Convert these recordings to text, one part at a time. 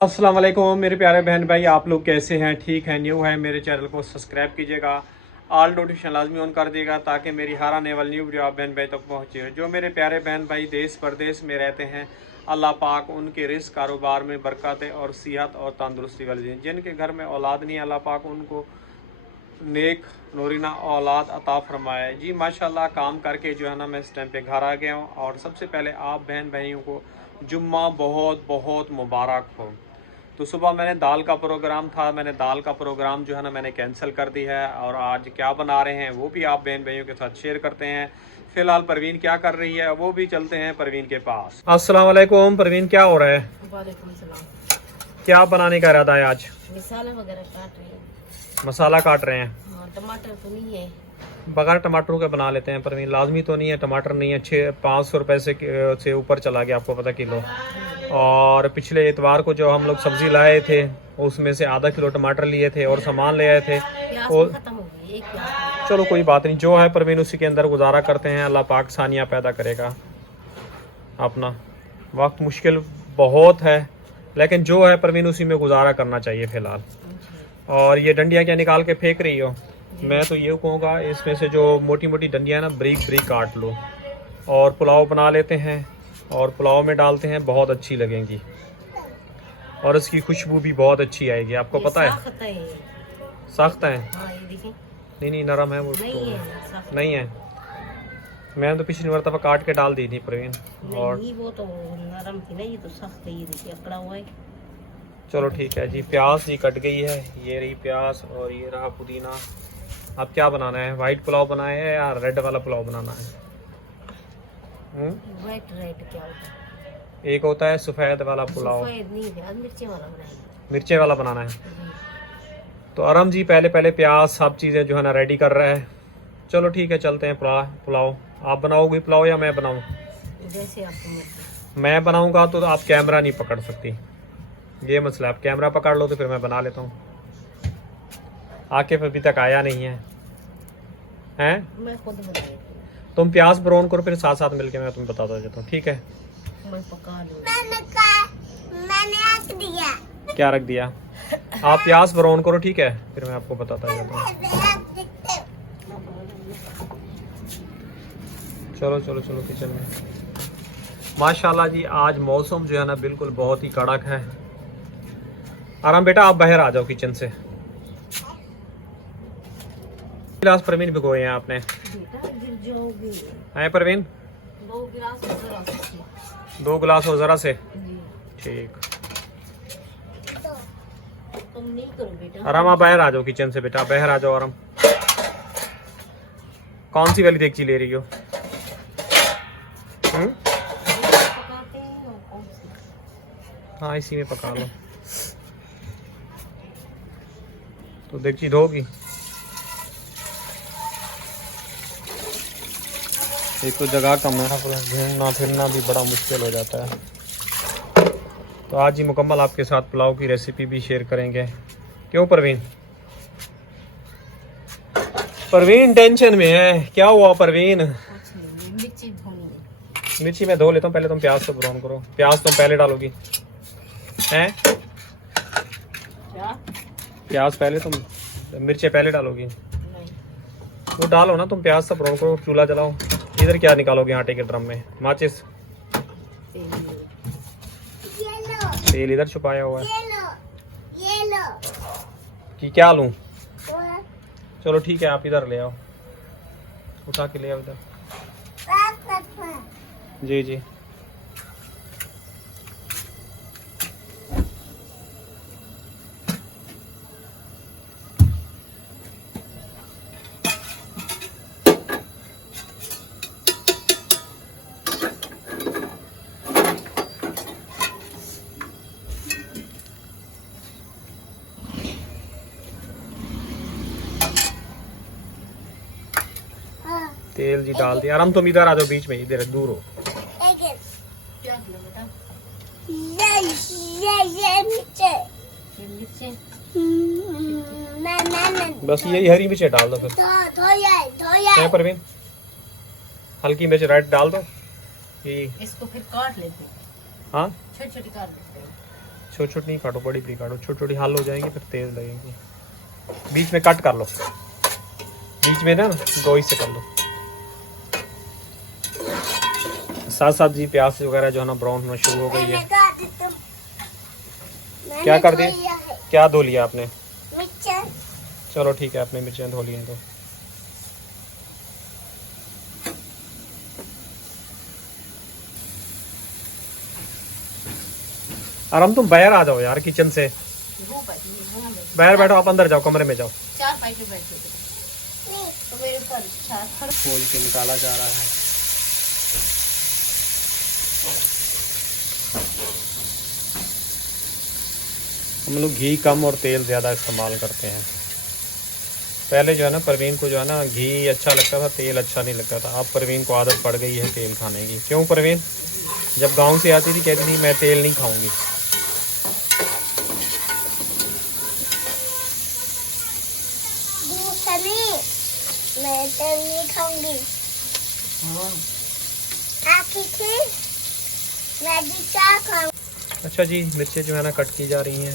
अस्सलाम वालेकुम मेरे प्यारे बहन भाई, आप लोग कैसे हैं? ठीक है? न्यू है मेरे चैनल को सब्सक्राइब कीजिएगा, ऑल नोटिफिकेशन लाजमी ऑन कर दिएगा ताकि मेरी हर आने वाली न्यू वीडियो आप बहन भाई तक पहुंचे। जो मेरे प्यारे बहन भाई देश प्रदेश में रहते हैं, अल्लाह पाक उनके रिस्क कारोबार में बरकत और सेहत और तंदुरुस्ती वाली दें। जिनके घर में औलाद नहीं, अल्लाह पाक उनको नेक नूरीना औलाद अता फरमाए। जी माशाल्लाह, काम करके जो है ना मैं इस टाइम पे घर आ गया हूँ। और सबसे पहले आप बहन भाइयों को जुम्मा बहुत बहुत मुबारक हो। तो सुबह मैंने दाल का प्रोग्राम था, मैंने दाल का प्रोग्राम जो है ना मैंने कैंसिल कर दी है। और आज क्या बना रहे हैं वो भी आप बहन भाइयों के साथ शेयर करते हैं। फिलहाल परवीन क्या कर रही है वो भी चलते हैं परवीन के पास। अस्सलाम वालेकुम परवीन, क्या हो रहा है? वालेकुम सलाम। क्या बनाने का इरादा है आज? मसाला वगैरह काट रहे हैं। मसाला काट रहे हैं? हाँ, टमाटर तो नहीं है। बगैर टमाटरों के बना लेते हैं परवीन, लाजमी तो नहीं है। टमाटर नहीं है, 500 रुपये से ऊपर चला गया, आपको पता किलो। और पिछले इतवार को जो हम लोग सब्जी लाए थे उसमें से आधा किलो टमाटर लिए थे और सामान ले आए थे। प्याज और खत्म हो गई, एक प्याज। चलो कोई बात नहीं, जो है परवीन उसी के अंदर गुजारा करते हैं। अल्लाह पाक सानिया पैदा करेगा। अपना वक्त मुश्किल बहुत है, लेकिन जो है परवीन उसी में गुजारा करना चाहिए फ़िलहाल। और ये डंडियाँ क्या निकाल के फेंक रही हो? मैं तो ये कहूँगा इसमें से जो मोटी मोटी डंडियाँ ना ब्रीक ब्रीक काट लो और पुलाव बना लेते हैं और पुलाव में डालते हैं, बहुत अच्छी लगेंगी और इसकी खुशबू भी बहुत अच्छी आएगी। आपको पता है? सख्त है। सख्त है? हाँ, ये देखिए। नहीं नरम है वो नहीं तो। है, सख्त नहीं है? मैंने तो पिछली मरतबा काट के डाल दी थी परवीन। और नहीं, वो तो नरम थी ना, ये तो सख्त है। ये देखिए अकड़ा हुआ है। चलो ठीक है जी। प्याज ये कट गई है, ये रही प्याज और ये रहा पुदीना। अब क्या बनाना है? वाइट पुलाव बनाए है या रेड वाला पुलाव बनाना है? व्हाइट रेड क्या होता है? एक होता है सफ़ेद वाला पुलाव। सफेद नहीं है, मिर्ची वाला बनाएंगे। मिर्चे वाला बनाना है। तो अरम जी पहले पहले प्याज सब चीज़ें जो है ना रेडी कर रहा है। चलो ठीक है, चलते हैं। पुलाव आप बनाओगे पुलाव या मैं बनाऊँ? जैसे आपको मर्जी। मैं बनाऊँगा तो आप कैमरा नहीं पकड़ सकती, ये मसला। आप कैमरा पकड़ लो तो फिर मैं बना लेता हूँ। आकिफ अभी तक आया नहीं है। हैं? मैं खुद बना लेती हूँ। तुम प्याज ब्राउन करो, फिर साथ साथ मिलके मैं तुम्हें बताता जाता हूँ, ठीक है? मैं पका लूँ। मैंने रख दिया। क्या रख दिया? आप प्याज ब्राउन करो, ठीक है, फिर मैं आपको बताता जाता हूँ। चलो चलो चलो किचन में। माशाल्लाह जी, आज मौसम जो है ना बिल्कुल बहुत ही कड़क है। आराम बेटा, आप बाहर आ जाओ किचन से। गिलास परवीन भिगोए हैं आपने? बेटा गिर जाओगे। हैं परवीन? 2 गिलास जरा से। 2 गिलास और ज़रा से। जी। ठीक। तुम नहीं करो बेटा। आराम आप बाहर आ जाओ किचन से बेटा, बाहर आ जाओ आराम। कौन सी वाली देगची ले रही हो? पकाते हैं और कौन सी? हाँ, इसी में पका लो। तो देगची धोगी? एक तो जगह कम है ना, घूमना फिरना भी बड़ा मुश्किल हो जाता है। तो आज ही मुकम्मल आपके साथ पुलाव की रेसिपी भी शेयर करेंगे। क्यों परवीन? परवीन टेंशन में है, क्या हुआ परवीन? कुछ नहीं, मिर्ची धोनी है। मिर्ची मैं धो लेता हूँ, पहले तुम प्याज तो ब्राउन करो। प्याज तुम पहले डालोगी हैं? क्या? प्याज पहले तुम, मिर्चें पहले डालोगी? नहीं। वो डालो ना तुम, प्याज सब ब्राउन करो, चूल्हा जलाओ। इधर क्या निकालोगे आटे के ड्रम में? माचिस? तेल इधर छुपाया हुआ है ये लो कि क्या लूं? चलो ठीक है, आप इधर ले आओ, उठा के ले आओ इधर। जी जी। तेल जी डाल दिया। आराम तुम इधर आ जाओ बीच में, इधर दूर हो। क्या किया बेटा? ये नीचे। ये मिर्ची। बस यही हरी मिर्च डाल दो फिर। धोया है परवीन? हल्की मिर्च रेड डाल दो। ये इसको फिर काट लेते हैं। हाँ, छोटी छोटी काट लेते हैं। छोटी छोटी नहीं काटो, बड़ी बड़ी काटो, छोटी छोटी हाल हो जाएंगी फिर तेज लगेंगी। बीच में कट कर लो, बीच में ना गोई से कर लो। साथ साथ जी प्याज वगैरह जो है ना ब्राउन होना शुरू हो गई है। क्या कर दिया? क्या धो लिया आपने? मिर्च। चलो ठीक है, आपने मिर्चें धो ली हैं तो। आराम, तुम बाहर आ जाओ यार किचन से, बाहर बैठो, आप अंदर जाओ, कमरे में जाओ। चार पैसे बैठे तो मेरे ऊपर खोल के निकाला जा रहा है। हम लोग घी कम और तेल ज़्यादा इस्तेमाल करते हैं। पहले जो है ना परवीन को जो है ना घी अच्छा लगता था, तेल अच्छा नहीं लगता था। अब परवीन को आदत पड़ गई है तेल खाने की। क्यों परवीन? जब गांव से आती थी कहती थी मैं तेल नहीं खाऊंगी। मैं तेल नहीं खाऊंगी। मैं भी क्या खाऊं? अच्छा जी, मिर्चें जो है ना कट की जा रही हैं।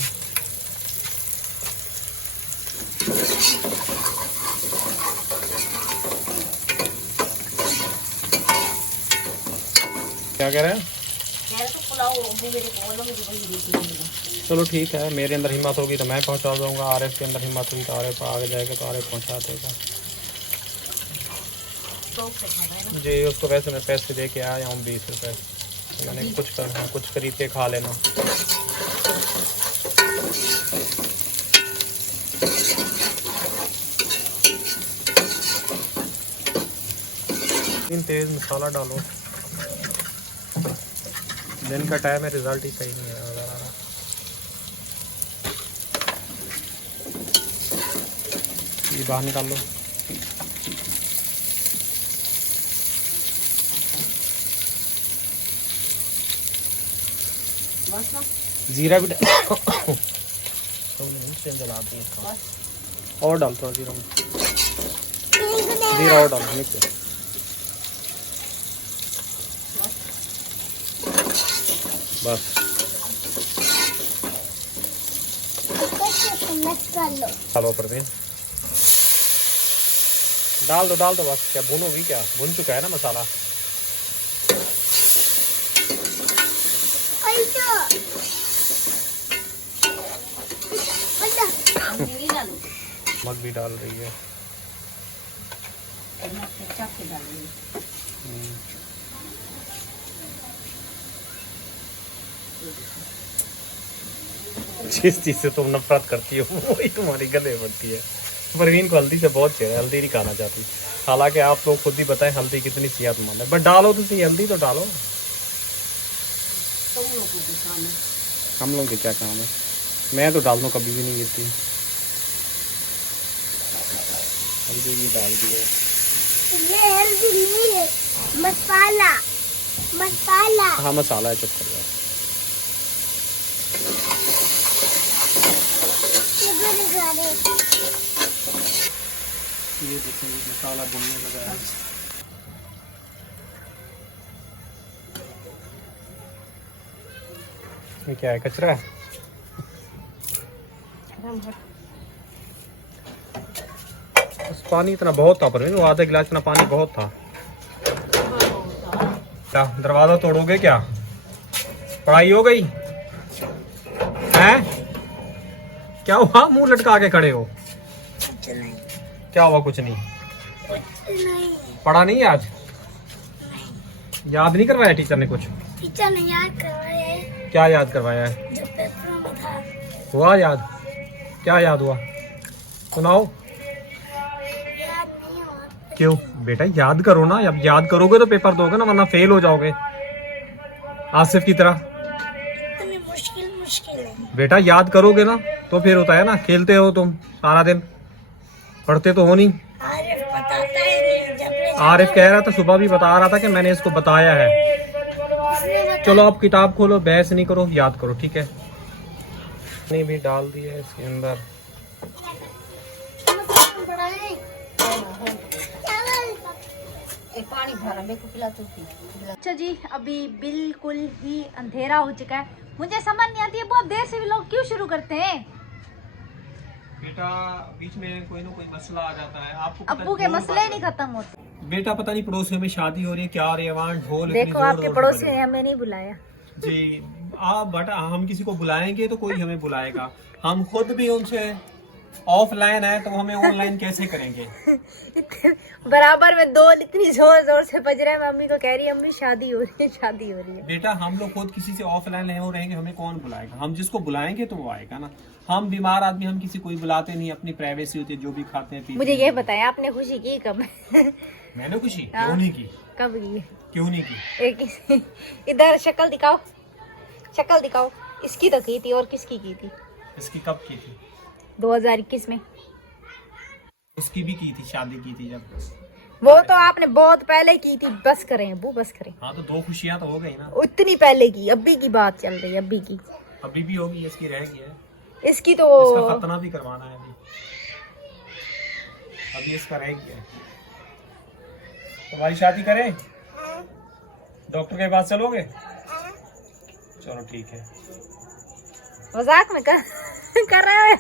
क्या कह रहे हैं? चलो ठीक है, मेरे अंदर हिम्मत होगी तो मैं पहुंचा दूंगा, आरिफ के अंदर हिम्मत होगी तो आरिफ आगे जाएगा तो आरिफ पहुंचा देगा जी। उसको वैसे मैं पैसे दे के आया हूँ 20 रुपये, मैंने कुछ करना, कुछ खरीद के खा लेना। तेज मसाला डालो, दिन का टाइम है, रिजल्ट ही सही नहीं है। ये बाहर निकाल लो। जीरा भी जला दी, और डाल थोड़ा जीरा में, जीरा और डाल मिक्स। बस डालो परवीन, डाल दो बस। क्या भूनोगी? क्या भुन चुका है ना मसाला। नमक भी डाल रही है। जिस चीज से तुम नफरत करती हो वही तुम्हारी गले बढ़ती है। परवीन को हल्दी से बहुत चेहरा, हल्दी नहीं खाना चाहती। हालांकि आप लोग खुद भी बताएं हल्दी कितनी सेहतमंद है, बट डालो तो सही, हल्दी तो डालो। हम लोग के क्या काम है? मैं तो डाल दूँ, कभी भी नहीं गिरती। हल्दी भी डाल दी है। ये हल्दी नहीं है, मसाला। मसाला। हाँ मसाला है, चुप कर जाओ। ये देखो ये मसाला भुनने लगा है। ये क्या है? कचरा है? उस पानी इतना बहुत था पर वो आधा गिलास इतना पानी बहुत था। क्या दरवाजा तोड़ोगे क्या? पढ़ाई हो गई है? क्या हुआ? मुंह लटका के खड़े हो? क्या हुआ? कुछ नहीं। पढ़ा नहीं आज? याद नहीं करवाया टीचर ने कुछ? टीचर ने याद करवाया है। क्या याद करवाया है? जो पेपर में था। हुआ याद? क्या याद हुआ? सुनाओ। याद नहीं हुआ। क्यों बेटा? याद करो ना, अब याद करोगे तो पेपर दोगे ना, वरना फेल हो जाओगे आसिफ की तरह। इतनी मुश्किल है बेटा, याद करोगे ना तो फिर होता है ना। खेलते हो तुम सारा दिन, पढ़ते तो हो नहीं। आरिफ बताता है जब आरिफ कह रहा था, सुबह भी बता रहा था कि मैंने इसको बताया है। चलो आप किताब खोलो, बहस नहीं करो, याद करो, ठीक है? नहीं भी डाल दी है इसके अंदर। पानी भरा मेरे को पिला तो। अच्छा जी, अभी बिल्कुल ही अंधेरा हो चुका है मुझे समझ नहीं आती है, बहुत देर से भी लोग क्यों शुरू करते हैं? बेटा बीच में कोई ना कोई मसला आ जाता है, आपको पता अब्बू है, के मसले ही नहीं खत्म होते। बेटा पता नहीं पड़ोसियों में शादी हो रही है क्या हो रही है, वहाँ ढोल इतनी देखो जोर आपके जोर से पड़ोसी बज ने हमें नहीं बुलाया। रहे। जी आप बेटा हम किसी को बुलाएंगे तो कोई हमें बुलाएगा, हम खुद भी उनसे ऑफलाइन है तो हमें ऑनलाइन कैसे करेंगे? बराबर में दो इतनी जोर जोर से बज रहे हैं, मम्मी को कह रही है अम्मी शादी हो रही है, शादी हो रही है। बेटा हम लोग खुद किसी से ऑफलाइन नहीं हो रहेंगे, हमें कौन बुलाएगा? हम जिसको बुलाएंगे तो वो आएगा ना। हम बीमार आदमी हम किसी कोई बुलाते नहीं, अपनी प्राइवेसी होती है, जो भी खाते हैं पीते मुझे ये हैं। बताएं आपने खुशी की कब? मैंने खुशी हाँ। क्यों नहीं की? कब की? क्यों नहीं की? एक इधर शक्ल दिखाओ, शक्ल दिखाओ। इसकी तो की थी, और किसकी की थी? इसकी कब की थी? 2021 में। उसकी भी की थी, शादी की थी जब। वो तो आपने बहुत पहले की थी, बस करें अब्बू बस करें। हाँ तो दो खुशियाँ तो हो गई ना। उतनी पहले की, अभी की बात चल रही है, अभी की। अभी भी होगी, इसकी रह गई है, इसकी तो इसका खतना भी करवाना है अभी, अभी इसका रह गया है। तुम्हारी शादी करें? डॉक्टर के पास चलोगे? चलो ठीक है। मजाक में कर रहे हो या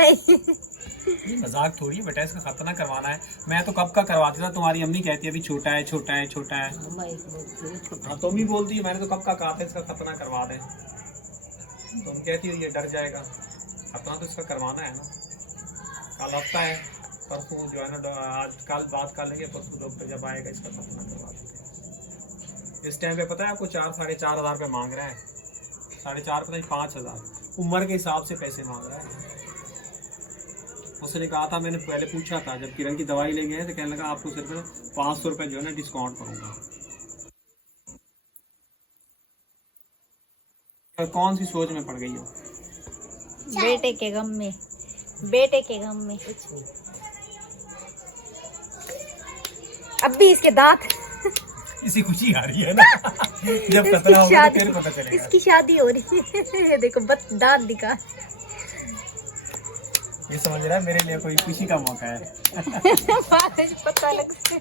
ये मजाक थोड़ी है बेटा, इसका खतना करवाना है। मैं तो कब का करवा देता, तुम्हारी अम्मी कहती है अभी छोटा है छोटा है छोटा है। हाँ तुम ही बोलती है, मैंने तो कब का कहा था इसका खतना करवा दे। तुम कहती हो ये डर जाएगा, खतना तो इसका करवाना है ना। कल हफ्ता है, परसों जो है ना, आज कल बात कर लेंगे, परसों डॉक्टर जब आएगा इसका खतना करवा देंगे। इस टाइम पे पता है आपको 4-4.5 हज़ार रुपये मांग रहा है, 4.5 पता नहीं 5,000 उम्र के हिसाब से पैसे मांग रहा है। उसने कहा था, मैंने पहले पूछा था जब किरण की दवाई ले गए तो कहने लगा आपको सिर्फ 500 रुपये जो है ना डिस्काउंट करूंगा। कौन सी सोच में पड़ गई हो? बेटे के गम में, बेटे के गम में। अब भी इसके दांत इसी खुशी आ रही है ना जब खतरा होगा तो फिर पता चलेगा। इसकी शादी हो रही है। ये देखो दांत दिखा। ये समझ रहा है मेरे लिए कोई खुशी का मौका है। पता लग से।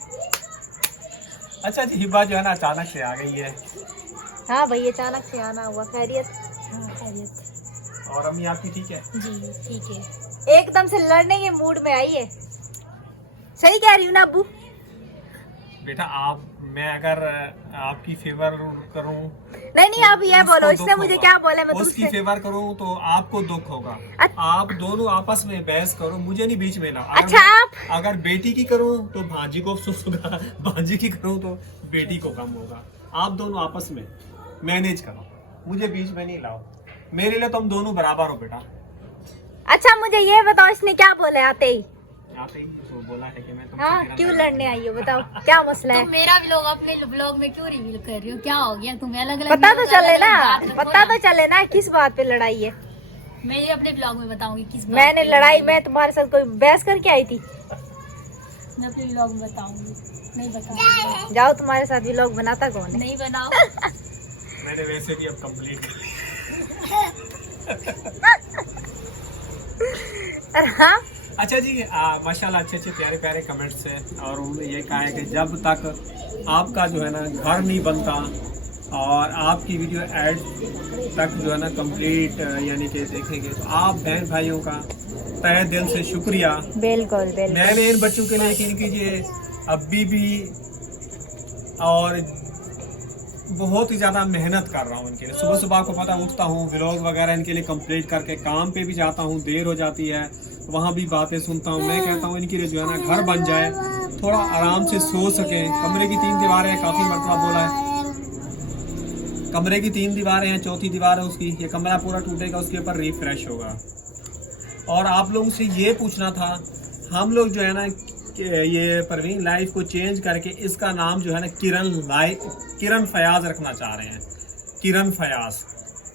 अच्छा जी, हिब्बा जो है ना अचानक से आ गई है। हाँ भाई अचानक से आना हुआ। खैरियत? हाँ खैरियत। और अम्मी आपकी ठीक है? जी ठीक है। एकदम से लड़ने के मूड में आई है। सही कह रही हूँ ना अब्बू? बेटा आप, मैं अगर आपकी फेवर करूं, नहीं आप ये बोलो, इसने मुझे क्या बोला? मैं उसकी तुझसे फेवर करूं तो आपको दुख होगा। अच्छा। आप दोनों आपस में बहस करो, मुझे नहीं बीच में ना। अच्छा आप अगर बेटी की करूं तो भांजी को अफसोस होगा, भांजी की करूं तो बेटी को गम होगा। आप दोनों आपस में मैनेज करो, मुझे बीच में नहीं लाओ। मेरे लिए तुम दोनों बराबर हो बेटा। अच्छा मुझे ये बताओ, इसने क्या बोला आते ही? आते ही तो बोला है कि मैं तुमसे हाँ किरण क्यों लड़ना लड़ने आई हो? बताओ क्या मसला है? तुम मेरा व्लॉग अपने व्लॉग में क्यों रिवील कर रही हो? क्या हो गया तुम्हें? अलग अलग पता तो चले ना, बात पता तो चले ना किस बात पे लड़ाई है। मैं ये अपने व्लॉग में बताऊंगी किस बात मैंने पे लड़ाई, मैं तुम्हारे साथ कोई बहस करके आई थी? मैं अपने व्लॉग में बताऊंगी। नहीं बताऊंगी। जाओ, तुम्हारे साथ भी लोग बनाता कौन है? नहीं बनाओ। मैंने वैसे भी अब कंप्लीट हाँ अच्छा जी, माशाल्लाह अच्छे अच्छे प्यारे प्यारे कमेंट्स हैं। और उन्होंने ये कहा है कि जब तक आपका जो है ना घर नहीं बनता और आपकी वीडियो ऐड तक जो है ना कंप्लीट यानी कि देखेंगे, तो आप बहन भाइयों का तहे दिल से शुक्रिया। बिल्कुल बिल्कुल। मैंने इन बच्चों के लिए यकीन कीजिए अभी भी और बहुत ही ज़्यादा मेहनत कर रहा हूँ इनके लिए। सुबह सुबह को पता उठता हूँ, व्लॉग वगैरह इनके लिए कंप्लीट करके काम पे भी जाता हूँ, देर हो जाती है, वहाँ भी बातें सुनता हूँ। मैं कहता हूँ इनके लिए जो है ना घर बन जाए, थोड़ा आराम से सो सके। कमरे की 3 दीवारें हैं, काफ़ी मरतबा बोला है, कमरे की 3 दीवारें हैं, चौथी दीवार है उसकी, ये कमरा पूरा टूटेगा, उसके ऊपर रिफ्रेश होगा। और आप लोगों से ये पूछना था, हम लोग जो है ना ये परवीन लाइफ को चेंज करके इसका नाम जो है ना किरण फयाज रखना चाह रहे हैं, किरण फयाज।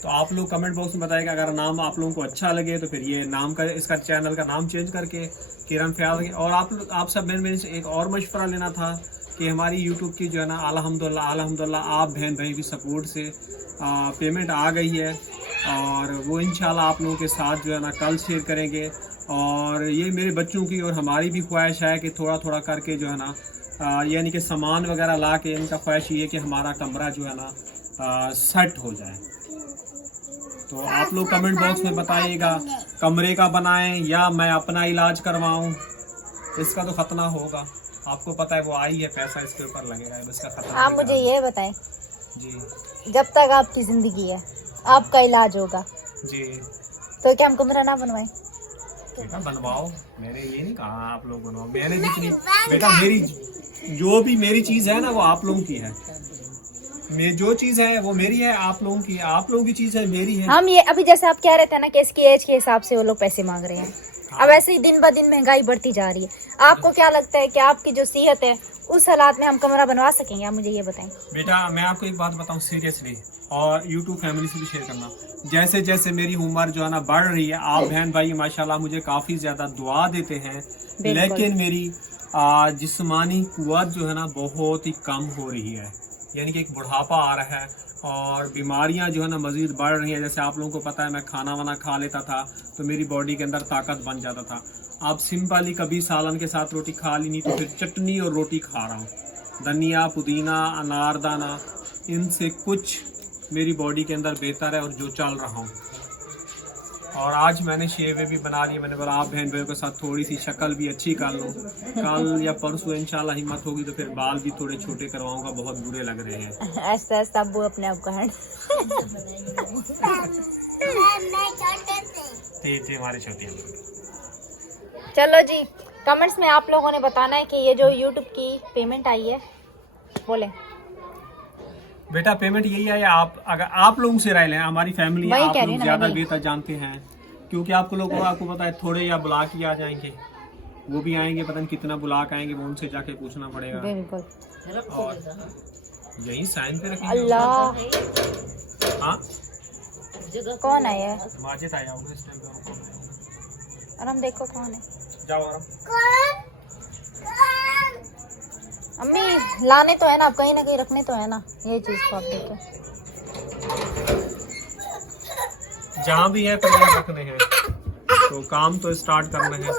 तो आप लोग कमेंट बॉक्स में बताइएगा, अगर नाम आप लोगों को अच्छा लगे तो फिर ये नाम का इसका चैनल का नाम चेंज करके किरण फयाज। और आप सब मेरे से एक और मशवरा लेना था कि हमारी यूट्यूब की जो है ना अल्हम्दुलिल्लाह आप बहन भाई की सपोर्ट से पेमेंट आ गई है, और वो इंशाल्लाह आप लोगों के साथ जो है ना कल शेयर करेंगे। और ये मेरे बच्चों की और हमारी भी ख्वाहिश है कि थोड़ा थोड़ा करके जो है ना यानी कि सामान वगैरह ला के, इनका ख्वाहिश ये है कि हमारा कमरा जो है ना सेट हो जाए। तो आप लोग कमेंट बॉक्स में बताइएगा, कमरे का बनाएं या मैं अपना इलाज करवाऊं। इसका तो खतना होगा, आपको पता है वो आई है, पैसा इसके ऊपर लगेगा, इसका खतना। आप मुझे ये बताएं, जी जब तक आपकी जिंदगी है आपका इलाज होगा, जी तो क्या हम कमरा ना बनवाएं? बेटा बनवाओ, मैंने ये नहीं कहा आप लोग बनवाओ। मैंने जितनी बेटा मेरी जो भी मेरी चीज है ना वो आप लोगों की है, मैं जो चीज है वो मेरी है, आप लोगों की है, आप लोगों की चीज है मेरी है। हम ये अभी जैसे आप कह रहे थे ना कि इसकी एज के हिसाब से वो लोग पैसे मांग रहे हैं, अब ऐसे ही दिन ब दिन महंगाई बढ़ती जा रही है। आपको क्या लगता है कि आपकी जो सेहत है उस हालात में हम कमरा बनवा सकेंगे? आप मुझे ये बताएं। बेटा मैं आपको एक बात बताऊं सीरियसली, और यूट्यूब फैमिली से भी शेयर करना, जैसे जैसे मेरी उम्र जो है ना बढ़ रही है, आप बहन भाई माशाल्लाह मुझे काफी ज्यादा दुआ देते हैं, लेकिन मेरी जिस्मानी कुव्वत जो है ना बहुत ही कम हो रही है, यानी कि एक बुढ़ापा आ रहा है और बीमारियां जो है ना मजीद बढ़ रही हैं। जैसे आप लोगों को पता है मैं खाना वाना खा लेता था तो मेरी बॉडी के अंदर ताकत बन जाता था, अब सिंपली कभी सालन के साथ रोटी खा ली नहीं तो फिर चटनी और रोटी खा रहा हूँ, धनिया पुदीना अनारदाना, इनसे कुछ मेरी बॉडी के अंदर बेहतर है और जो चल रहा हूँ। और आज मैंने शेवे भी बना लिए, मैंने बोला आप बहन भाइयों के साथ थोड़ी सी शक्ल भी अच्छी कर लूँ, कल या परसों इंशाल्लाह हिम्मत होगी तो फिर बाल भी थोड़े छोटे करवाऊंगा, बहुत बुरे लग रहे हैं। ऐसा ऐसा अब्बू अपने आप को हैंड मैं छोटे थे। ते हमारे छोटे हैं। चलो जी, कमेंट्स में आप लोगों ने बताना है कि ये जो यूट्यूब की पेमेंट आई है, बोले बेटा पेमेंट यही है, आप अगर आप लोगों से राय लें, हमारी फैमिली वही आप कह रही लोग ना, ज्यादा वही। बेहतर जानते हैं, क्योंकि आपको लोगों को आपको पता है थोड़े या ब्लॉक ही आ जाएंगे, वो भी आएंगे, पता नहीं कितना ब्लॉक आएंगे, वो उनसे जाके पूछना पड़ेगा। बिल्कुल। और यही साइन पे रखेंगे। अल्लाह, हाँ कौन आया है? माजिद आया होगा इस टाइम पे, और कौन आया होगा? और हम देखो कौन है। जाओ आराम। अम्मी लाने तो है ना, आप कहीं ना कहीं रखने तो है ना ये चीज को, आप देखो जहाँ भी है पहले रखने हैं, तो काम तो स्टार्ट करना है।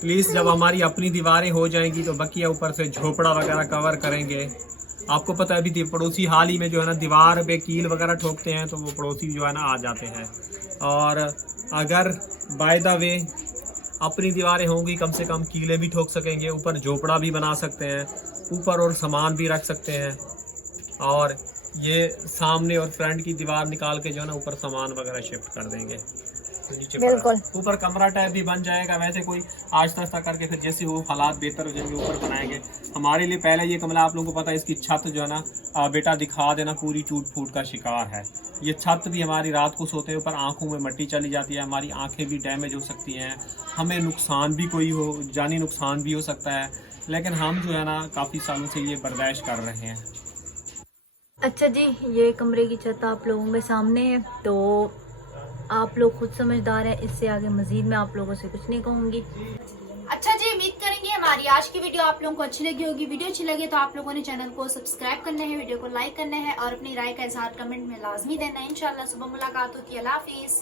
प्लीज जब हमारी अपनी दीवारें हो जाएंगी तो बकिया ऊपर से झोपड़ा वगैरह कवर करेंगे। आपको पता है अभी पड़ोसी हाल ही में जो है ना दीवार पे कील वगैरह ठोकते हैं तो वो पड़ोसी जो है ना आ जाते हैं। और अगर बाय द वे अपनी दीवारें होंगी कम से कम कीले भी ठोक सकेंगे, ऊपर झोपड़ा भी बना सकते हैं, ऊपर और सामान भी रख सकते हैं, और ये सामने और फ्रंट की दीवार निकाल के जो है ना ऊपर सामान वगैरह शिफ्ट कर देंगे, तो नीचे बिल्कुल। ऊपर कमरा टाइप भी बन जाएगा। वैसे कोई आहिस्ता आहिस्ता करके फिर जैसे वो हालात बेहतर हो जाएंगे ऊपर बनाएंगे। हमारे लिए पहले ये कमरा आप लोगों को पता है इसकी छत जो है ना बेटा दिखा देना पूरी टूट फूट का शिकार है। ये छत भी हमारी रात को सोते ऊपर आंखों में मिट्टी चली जाती है, हमारी आंखें भी डैमेज हो सकती हैं, हमें नुकसान भी कोई हो, जानी नुकसान भी हो सकता है, लेकिन हम जो है ना काफ़ी सालों से ये बर्दाश्त कर रहे हैं। अच्छा जी, ये कमरे की छत आप लोगों के सामने है, तो आप लोग खुद समझदार हैं, इससे आगे मजीद मैं आप लोगों से कुछ नहीं कहूँगी। अच्छा जी, उम्मीद करेंगे हमारी आज की वीडियो आप लोगों को अच्छी लगी होगी। वीडियो अच्छी लगे तो आप लोगों ने चैनल को सब्सक्राइब करना है, वीडियो को लाइक करना है और अपनी राय का इजहार कमेंट में लाजमी देना है। इंशाल्लाह सुबह मुलाकात होती है। अल्लाह हाफिज़।